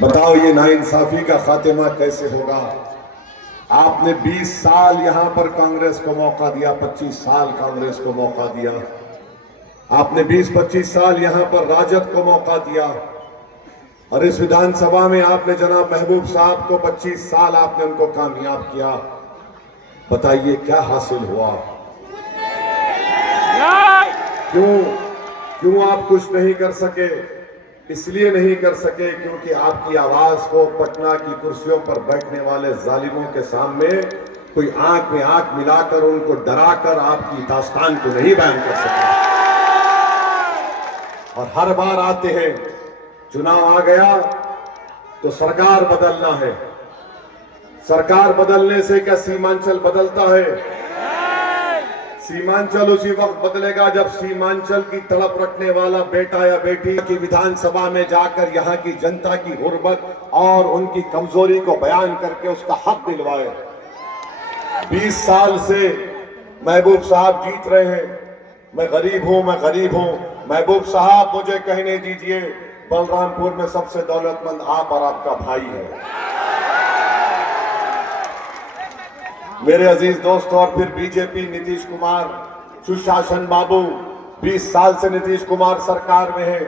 बताओ ये नाइंसाफी का खात्मा कैसे होगा। आपने 20 साल यहां पर कांग्रेस को मौका दिया, 25 साल कांग्रेस को मौका दिया, आपने 20-25 साल यहां पर राजद को मौका दिया, और इस विधानसभा में आपने जनाब महबूब साहब को 25 साल आपने उनको कामयाब किया। बताइए क्या हासिल हुआ? क्यों आप कुछ नहीं कर सके? इसलिए नहीं कर सके क्योंकि आपकी आवाज को पटना की कुर्सियों पर बैठने वाले जालिमों के सामने कोई आंख में आंख मिलाकर उनको डराकर आपकी दास्तान को नहीं बयान कर सके। और हर बार आते हैं, चुनाव आ गया तो सरकार बदलना है। सरकार बदलने से क्या सीमांचल बदलता है? सीमांचल उसी वक्त बदलेगा जब सीमांचल की तड़प रखने वाला बेटा या बेटी की विधानसभा में जाकर यहां की जनता की गुर्बत और उनकी कमजोरी को बयान करके उसका हक दिलवाए। 20 साल से महबूब साहब जीत रहे हैं। मैं गरीब हूं, मैं गरीब हूं। महबूब साहब मुझे कहने दीजिए, बलरामपुर में सबसे दौलतमंद आप और आपका भाई है। मेरे अजीज दोस्तों, और फिर बीजेपी, नीतीश कुमार, सुशासन बाबू, 20 साल से नीतीश कुमार सरकार में है।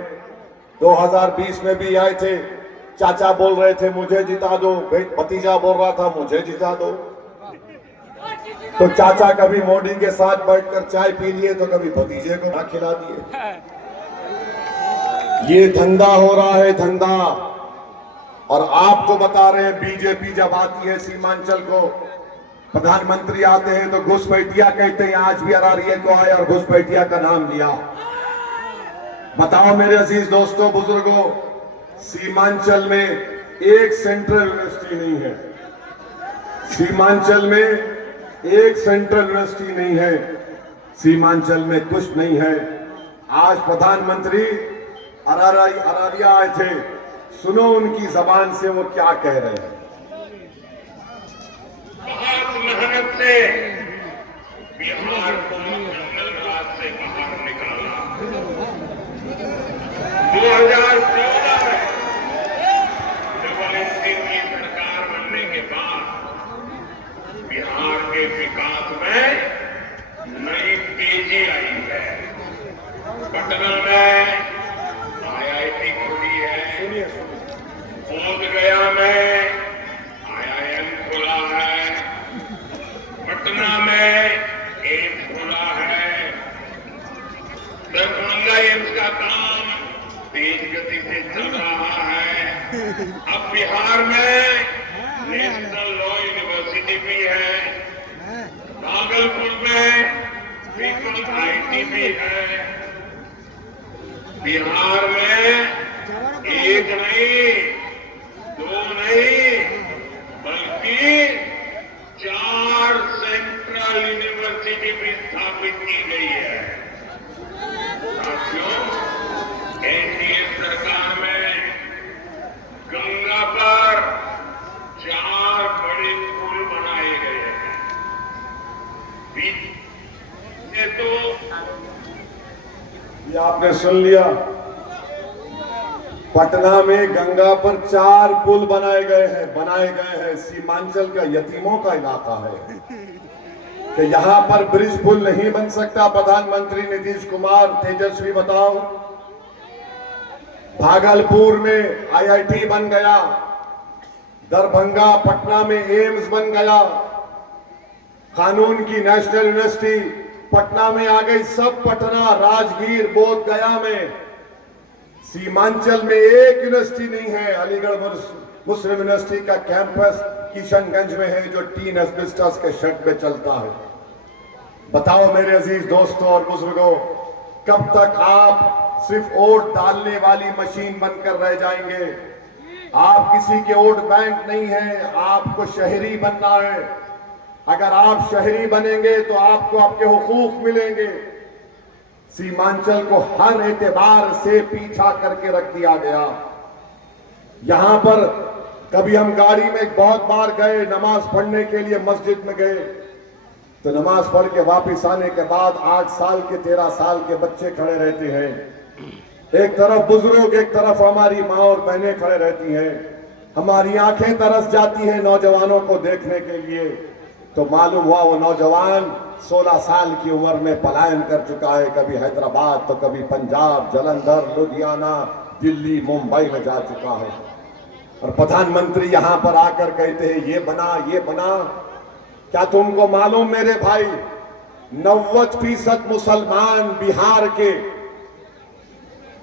2020 में भी आए थे, चाचा बोल रहे थे मुझे जिता दो, भतीजा बोल रहा था मुझे जिता दो। तो चाचा कभी मोदी के साथ बैठकर चाय पी लिए तो कभी भतीजे को ना खिला दिए। ये धंधा हो रहा है, धंधा। और आपको बता रहे हैं, बीजेपी जब आती है सीमांचल को, प्रधानमंत्री आते हैं तो घुसपैठिया कहते हैं। आज भी अरारिया को आए और घुसपैठिया का नाम लिया। बताओ मेरे अजीज दोस्तों, बुजुर्गों, सीमांचल में एक सेंट्रल यूनिवर्सिटी नहीं है। सीमांचल में एक सेंट्रल यूनिवर्सिटी नहीं है। सीमांचल में कुछ नहीं है। आज प्रधानमंत्री अरारिया आए थे, सुनो उनकी जबान से वो क्या कह रहे हैं। बहुत मेहनत से बिहार को जंगल राज से बाहर निकाला। 2014 में डबल इंजन की सरकार बनने के बाद बिहार के विकास में नई तेजी आई है। पटना में IIT खुली है, बोधगया में IIM खुला है, पटना में एम्स खुला है, दरभंगा एम्स का काम तेज गति से चल रहा है। अब बिहार में नेशनल लॉ यूनिवर्सिटी भी है, भागलपुर में पीपल्स IT भी है। बिहार में एक नहीं, दो नहीं, बल्कि 4 सेंट्रल यूनिवर्सिटी भी स्थापित की गई है। साथियों, एनडीए सरकार में गंगा पर 4 बड़े पुल बनाए गए हैं। ये तो ये आपने सुन लिया, पटना में गंगा पर 4 पुल बनाए गए हैं। सीमांचल का यतीमों का इलाका है कि यहां पर ब्रिज पुल नहीं बन सकता। प्रधानमंत्री नीतीश कुमार, तेजस्वी, बताओ। भागलपुर में IIT बन गया, दरभंगा, पटना में एम्स बन गया, कानून की नेशनल यूनिवर्सिटी पटना में आ गई। सब पटना, राजगीर, बोधगया में। सीमांचल में एक यूनिवर्सिटी नहीं है। अलीगढ़ मुस्लिम यूनिवर्सिटी का कैंपस किशनगंज में है, जो टीन एस्बेस्टस के शेड पे चलता है। बताओ मेरे अजीज दोस्तों और बुजुर्गों, कब तक आप सिर्फ वोट डालने वाली मशीन बनकर रह जाएंगे? आप किसी के वोट बैंक नहीं है, आपको शहरी बनना है। अगर आप शहरी बनेंगे तो आपको आपके हुकूक मिलेंगे। सीमांचल को हर एतबार से पीछा करके रख दिया गया। यहां पर कभी हम गाड़ी में बहुत बार गए, नमाज पढ़ने के लिए मस्जिद में गए, तो नमाज पढ़ के वापस आने के बाद 8 साल के 13 साल के बच्चे खड़े रहते हैं। एक तरफ बुजुर्ग, एक तरफ हमारी माँ और बहनें खड़े रहती हैं। हमारी आंखें तरस जाती हैं नौजवानों को देखने के लिए। तो मालूम हुआ वो नौजवान 16 साल की उम्र में पलायन कर चुका है, कभी हैदराबाद तो कभी पंजाब, जालंधर, लुधियाना, दिल्ली, मुंबई में जा चुका है। और प्रधानमंत्री यहां पर आकर कहते हैं ये बना, ये बना। क्या तुमको मालूम मेरे भाई, 90% मुसलमान बिहार के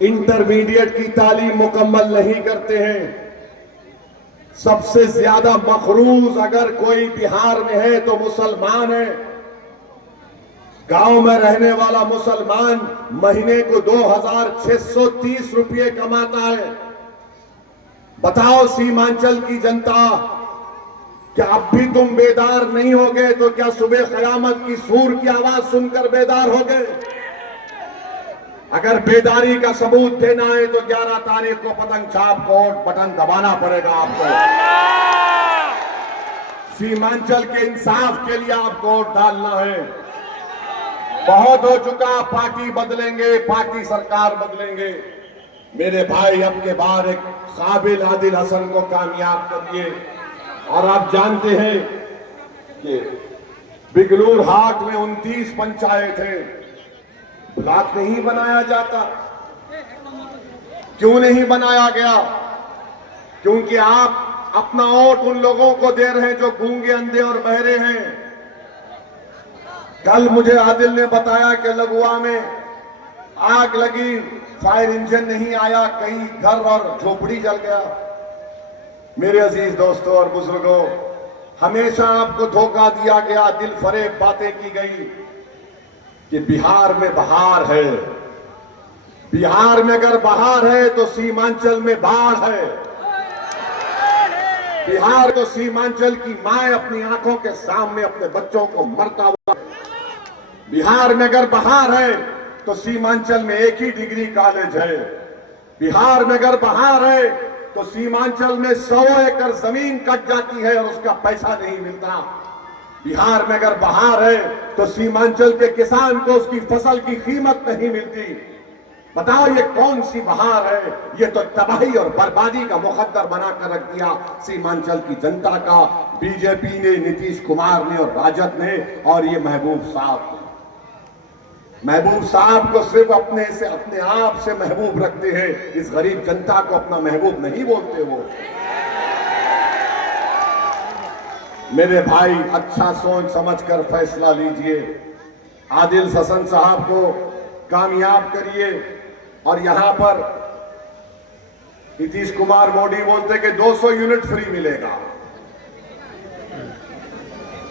इंटरमीडिएट की तालीम मुकम्मल नहीं करते हैं। सबसे ज्यादा मखरूज अगर कोई बिहार में है तो मुसलमान है। गांव में रहने वाला मुसलमान महीने को 2630 रुपये कमाता है। बताओ सीमांचल की जनता, क्या अब भी तुम बेदार नहीं हो गए? तो क्या सुबह कयामत की सूर की आवाज सुनकर बेदार हो गए? अगर बेदारी का सबूत देना है तो 11 तारीख को पतंग छाप कोट बटन दबाना पड़ेगा आपको। सीमांचल के इंसाफ के लिए आपको वोट डालना है। बहुत हो चुका, पार्टी बदलेंगे, पार्टी सरकार बदलेंगे। मेरे भाई अब के बार एक काबिल आदिल हसन को कामयाब करिए। और आप जानते हैं कि बिगलूर हाट में 29 पंचायत है, ब्लॉक नहीं बनाया जाता। क्यों नहीं बनाया गया? क्योंकि आप अपना वोट उन लोगों को दे रहे हैं जो गूंगे, अंधे और बहरे हैं। कल मुझे आदिल ने बताया कि लगुआ में आग लगी, फायर इंजन नहीं आया, कई घर और झोपड़ी जल गया। मेरे अजीज दोस्तों और बुजुर्गों, हमेशा आपको धोखा दिया गया, दिल फरेब बातें की गई कि बिहार में बहार है। बिहार में अगर बहार है तो सीमांचल में बाढ़ है। बिहार तो सीमांचल की मां अपनी आंखों के सामने अपने बच्चों को मरता हुआ। बिहार में अगर बहार है तो सीमांचल में एक ही डिग्री कॉलेज है। बिहार में अगर बहार है तो सीमांचल में 100 एकड़ जमीन कट जाती है और उसका पैसा नहीं मिलता। बिहार में अगर बहार है तो सीमांचल के किसान को उसकी फसल की कीमत नहीं मिलती। बताओ ये कौन सी बहार है? ये तो तबाही और बर्बादी का मुकद्दर बनाकर रख दिया सीमांचल की जनता का बीजेपी ने, नीतीश कुमार ने और राजद ने और ये महबूब साहब ने। महबूब साहब को सिर्फ अपने आप से महबूब रखते हैं, इस गरीब जनता को अपना महबूब नहीं बोलते वो। मेरे भाई अच्छा सोच समझकर फैसला लीजिए, आदिल हसन साहब को कामयाब करिए। और यहां पर नीतीश कुमार मोदी बोलते कि 200 यूनिट फ्री मिलेगा,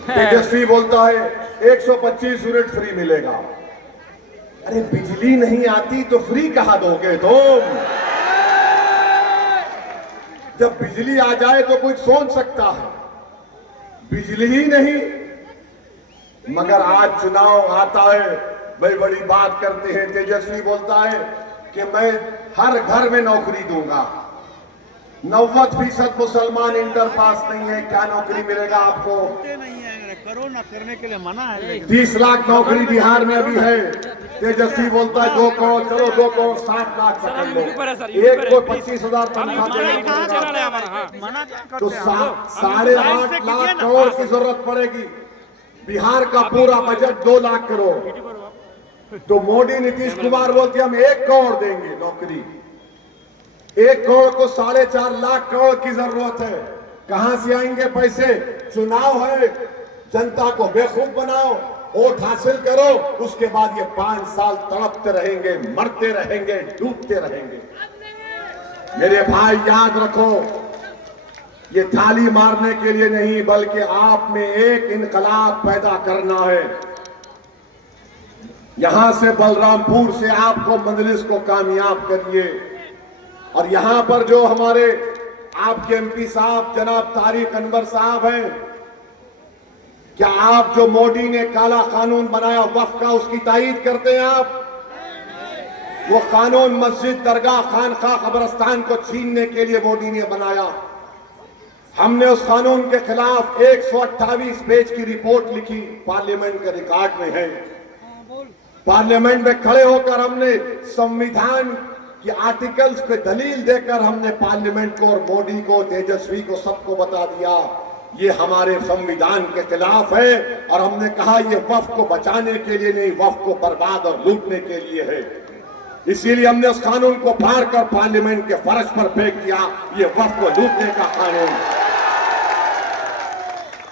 तेजस्वी बोलता है 125 यूनिट फ्री मिलेगा। अरे बिजली नहीं आती तो फ्री कहां दोगे तुम? जब बिजली आ जाए तो कोई सोच सकता है, बिजली ही नहीं। मगर आज चुनाव आता है, बड़ी बड़ी बात करते हैं। तेजस्वी बोलता है कि मैं हर घर में नौकरी दूंगा। 90% मुसलमान इंटर पास नहीं है, क्या नौकरी मिलेगा आपको? नहीं है, करो ना, करने के लिए मना है। 30 लाख नौकरी बिहार में अभी है। तेजस्वी बोलता है 2 करोड़, चलो 2 करोड़ 60 लाख पकड़ लो, एक को 25,000 तनख्वाह देने तो 8.5 लाख करोड़ की जरूरत पड़ेगी। बिहार का पूरा बजट 2 लाख करोड़। तो मोदी नीतीश कुमार बोलते हम 1 करोड़ देंगे नौकरी। 1 करोड़ को 4.5 लाख करोड़ की जरूरत है। कहां से आएंगे पैसे? चुनाव है, जनता को बेवकूफ बनाओ, वोट हासिल करो, उसके बाद ये 5 साल तड़पते रहेंगे, मरते रहेंगे, डूबते रहेंगे। मेरे भाई याद रखो, ये थाली मारने के लिए नहीं बल्कि आप में एक इनकलाब पैदा करना है। यहां से बलरामपुर से आपको मजलिस को कामयाब करिए। और यहां पर जो हमारे आपके एमपी साहब जनाब तारिक अनवर साहब हैं, क्या आप जो मोदी ने काला कानून बनाया वक्फ का, उसकी तायीद करते हैं आप? वो कानून मस्जिद, दरगाह, खानका, कब्रिस्तान को छीनने के लिए मोदी ने बनाया। हमने उस कानून के खिलाफ 128 पेज की रिपोर्ट लिखी, पार्लियामेंट के रिकॉर्ड में है। पार्लियामेंट में खड़े होकर हमने संविधान कि आर्टिकल्स पे दलील देकर हमने पार्लियामेंट को और मोदी को, तेजस्वी को, सबको बता दिया ये हमारे संविधान के खिलाफ है, और हमने कहा ये वक्फ को बचाने के लिए नहीं, वक्फ को बर्बाद और लूटने के लिए है। इसीलिए हमने उस कानून को फाड़ कर पार्लियामेंट के फर्श पर फेंक दिया, ये वक्फ को लूटने का कानून।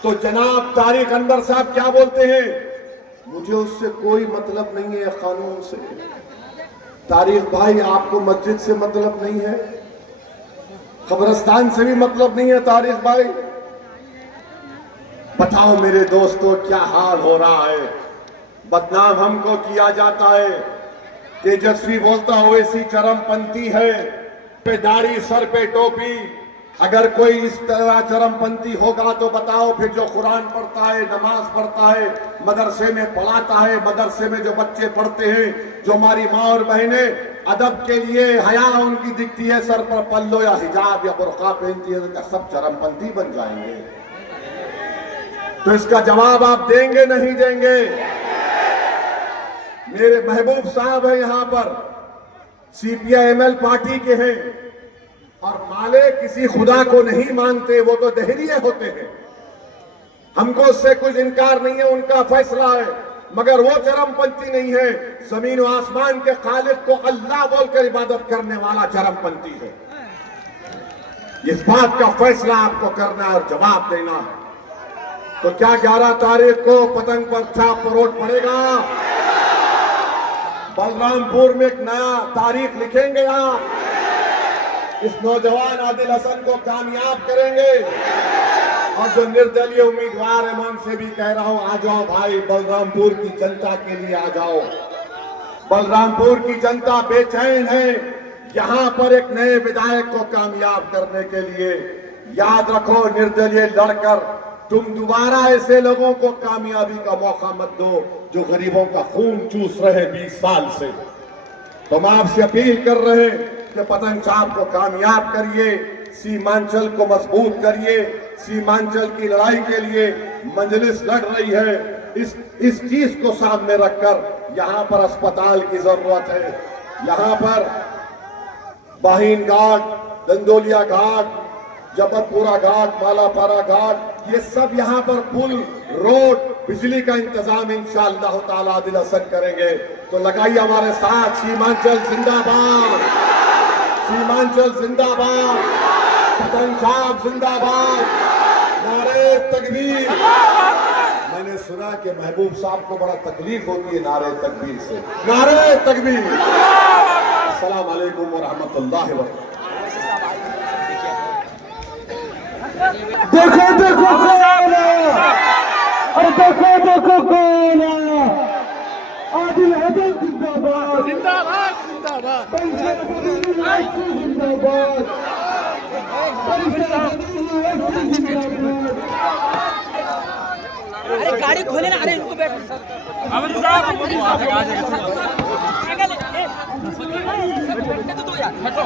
तो जनाब तारिक अनवर साहब क्या बोलते हैं, मुझे उससे कोई मतलब नहीं है कानून से। तारिक भाई आपको मस्जिद से मतलब नहीं है, कब्रिस्तान से भी मतलब नहीं है। तारिक भाई बताओ मेरे दोस्तों क्या हाल हो रहा है, बदनाम हमको किया जाता है। तेजस्वी बोलता ओवैसी चरमपंथी है, पे दाढ़ी सर पे टोपी। अगर कोई इस तरह चरमपंथी होगा तो बताओ फिर जो कुरान पढ़ता है, नमाज पढ़ता है, मदरसे में पढ़ाता है, मदरसे में जो बच्चे पढ़ते हैं, जो हमारी माँ और बहनें अदब के लिए हया उनकी दिखती है, सर पर पल्लो या हिजाब या बुर्का पहनती है, तो सब चरमपंथी बन जाएंगे। तो इसका जवाब आप देंगे नहीं देंगे? मेरे महबूब साहब है यहां पर, CPI-ML पार्टी के हैं, और माले किसी खुदा को नहीं मानते, वो तो दहरिये होते हैं। हमको उससे कुछ इनकार नहीं है, उनका फैसला है, मगर वो चरमपंथी नहीं है। जमीन और आसमान के खालिक को अल्लाह बोलकर इबादत करने वाला चरमपंथी है। इस बात का फैसला आपको करना है और जवाब देना है। तो क्या 11 तारीख को पतंग पर छाप परोट पड़ेगा? बलरामपुर में एक नया तारीख लिखेंगे आप, इस नौजवान आदिल हसन को कामयाब करेंगे। और जो निर्दलीय उम्मीदवार है मैं उनसे भी कह रहा हूं, आ जाओ भाई, बलरामपुर की जनता के लिए आ जाओ। बलरामपुर की जनता बेचैन है यहां पर एक नए विधायक को कामयाब करने के लिए। याद रखो, निर्दलीय लड़कर तुम दोबारा ऐसे लोगों को कामयाबी का मौका मत दो जो गरीबों का खून चूस रहे 20 साल से। तो हम आपसे अपील कर रहे हैं कि पतंग छाप को कामयाब करिए, सीमांचल को मजबूत करिए। सीमांचल की लड़ाई के लिए मजलिस लड़ रही है। इस चीज को सामने रखकर यहाँ पर अस्पताल की जरूरत है, यहाँ पर बाहिन घाट, दंदोलिया घाट, जबलपुरा घाट, मालापारा घाट, ये सब यहाँ पर पुल, रोड, बिजली का इंतजाम इंशाअल्लाह ताला आदिल हसन करेंगे। तो लगाइए हमारे साथ, सीमांचल जिंदाबाद, सीमांचल जिंदाबाद, पतंग छाप जिंदाबाद, नारे तकबीर। मैंने सुना कि महबूब साहब को बड़ा तकलीफ होती है नारे तकबीर से। नारे तकबीर। अस्सलाम वालेकुम व रहमतुल्लाहि व बरकातहू। देखो देखो कौन है, और देखो देखो कौन है, आदिल हसन जिंदाबाद, जिंदाबाद जिंदाबाद। पैसे जिंदाबाद, पैसे जिंदाबाद। अरे गाड़ी खोले ना, अरे इनको बैठ बैठने तो दो यार, हटो।